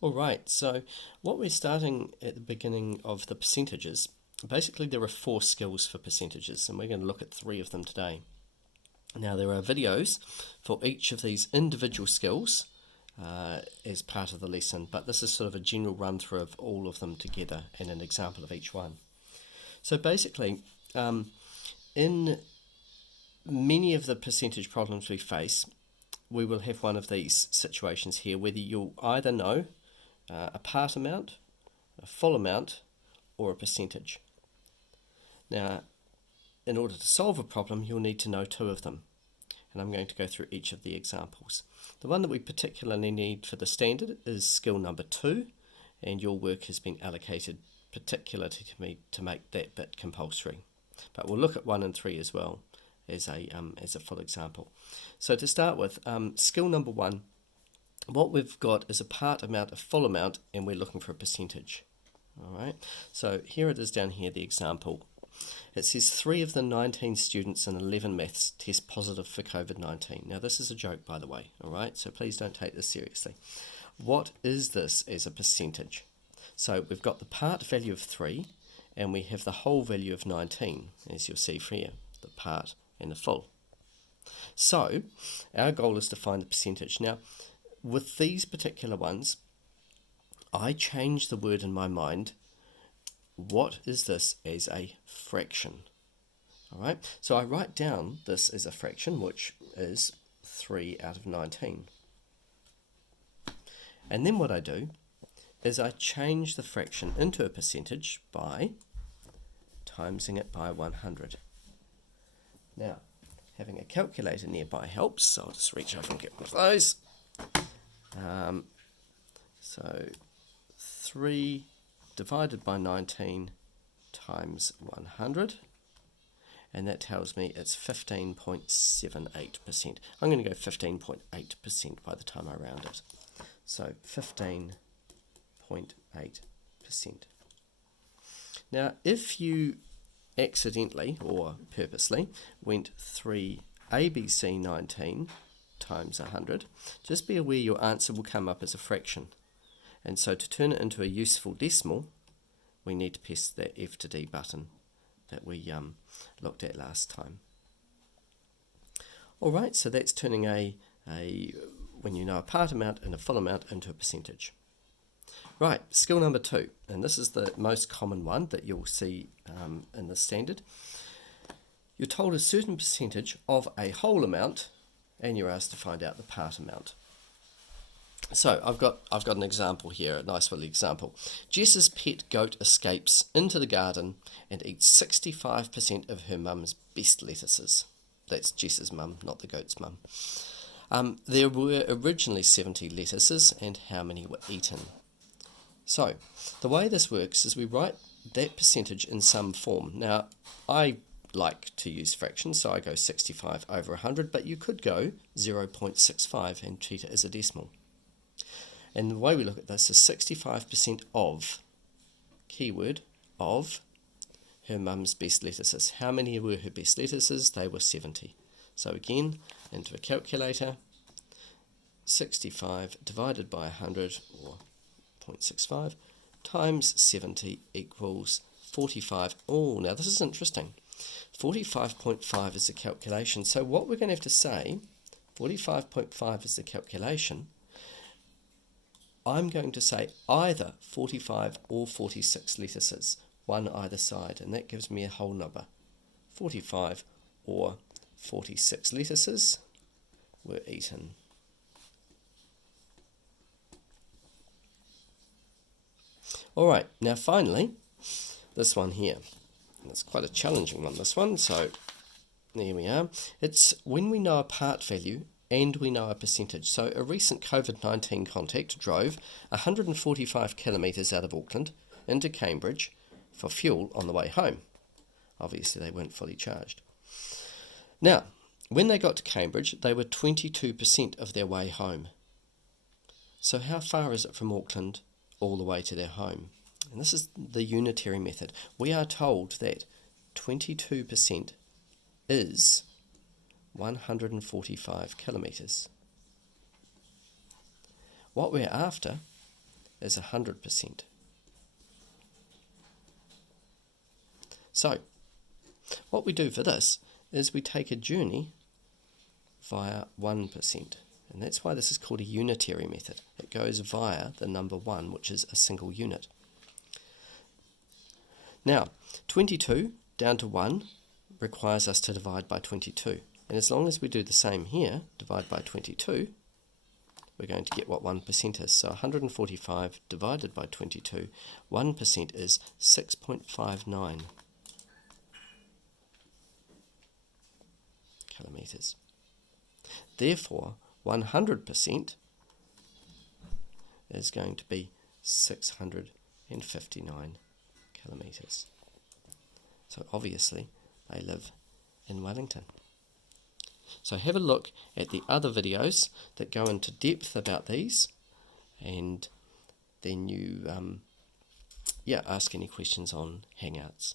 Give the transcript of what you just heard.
All right, so what we're starting at the beginning of the percentages, basically there are 4 skills for percentages, and we're going to look at 3 of them today. Now there are videos for each of these individual skills as part of the lesson, but this is sort of a general run through of all of them together and an example of each one. So basically, in many of the percentage problems we face, we will have one of these situations here, whether you'll either know a part amount, a full amount, or a percentage. Now, in order to solve a problem, you'll need to know 2 of them, and I'm going to go through each of the examples. The one that we particularly need for the standard is skill number 2, and your work has been allocated particularly to me to make that bit compulsory. But we'll look at 1 and 3 as well as a full example. So to start with, skill number 1, what we've got is a part amount, a full amount, and we're looking for a percentage. All right, so here it is down here, the example. It says 3 of the 19 students in 11 maths test positive for COVID-19. Now this is a joke, by the way, all right, so please don't take this seriously. What is this as a percentage? So we've got the part value of 3, and we have the whole value of 19, as you'll see here, the part and the full. So our goal is to find the percentage. Now, with these particular ones, I change the word in my mind. What is this as a fraction? All right, so I write down this as a fraction, which is 3 out of 19. And then what I do is I change the fraction into a percentage by timesing it by 100. Now, having a calculator nearby helps, so I'll just reach over and get one of those. So 3 divided by 19 times 100, and that tells me it's 15.78%. I'm going to go 15.8% by the time I round it. So 15.8%. Now, if you accidentally or purposely went 3 ABC 19 times 100, just be aware your answer will come up as a fraction. And so to turn it into a useful decimal, we need to press that F to D button that we looked at last time. All right, so that's turning when you know a part amount and a full amount into a percentage. Right, skill number 2, and this is the most common one that you'll see in the standard. You're told a certain percentage of a whole amount, and you're asked to find out the part amount. So I've got an example here, a nice little example. Jess's pet goat escapes into the garden and eats 65% of her mum's best lettuces. That's Jess's mum, not the goat's mum. There were originally 70 lettuces, and how many were eaten? So the way this works is we write that percentage in some form. Now, I like to use fractions, so I go 65 over 100, but you could go 0.65 and treat it as a decimal. And the way we look at this is 65% of, keyword, of her mum's best lettuces. How many were her best lettuces? They were 70. So again, into a calculator, 65 divided by 100, or 0.65, times 70 equals 45. Oh, now this is interesting. 45.5 is the calculation. So what we're going to have to say, 45.5 is the calculation. I'm going to say either 45 or 46 lettuces, one either side, and that gives me a whole number. 45 or 46 lettuces were eaten. Alright, now finally, this one here. It's quite a challenging one, this one, so there we are. It's when we know a part value and we know a percentage. So a recent COVID-19 contact drove 145 kilometres out of Auckland into Cambridge for fuel on the way home. Obviously they weren't fully charged. Now, when they got to Cambridge, they were 22% of their way home. So how far is it from Auckland all the way to their home? And this is the unitary method. We are told that 22% is 145 kilometres. What we're after is 100%. So, what we do for this is we take a journey via 1%. And that's why this is called a unitary method. It goes via the number 1, which is a single unit. Now, 22 down to 1 requires us to divide by 22. And as long as we do the same here, divide by 22, we're going to get what 1% is. So 145 divided by 22, 1% is 6.59 kilometres. Therefore, 100% is going to be 659 kilometres. So obviously, they live in Wellington. So have a look at the other videos that go into depth about these, and then you ask any questions on Hangouts.